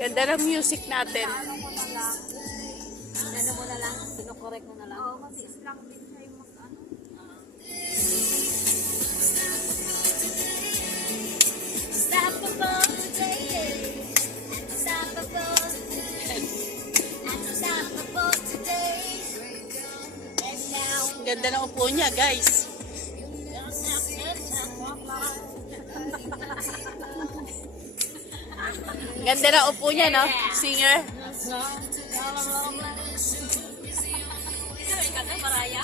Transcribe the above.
Ganda ng music natin. Ano mo na lang. Ano mo na lang. Pinokorek mo na lang. Oo, kasi islang din siya yung mag-ano. Unstoppable today. Unstoppable. Unstoppable today. And now. Ganda ng upo niya, guys. Ganda ng upo niya, no? Singer. Ito, ikaw na, Maraya.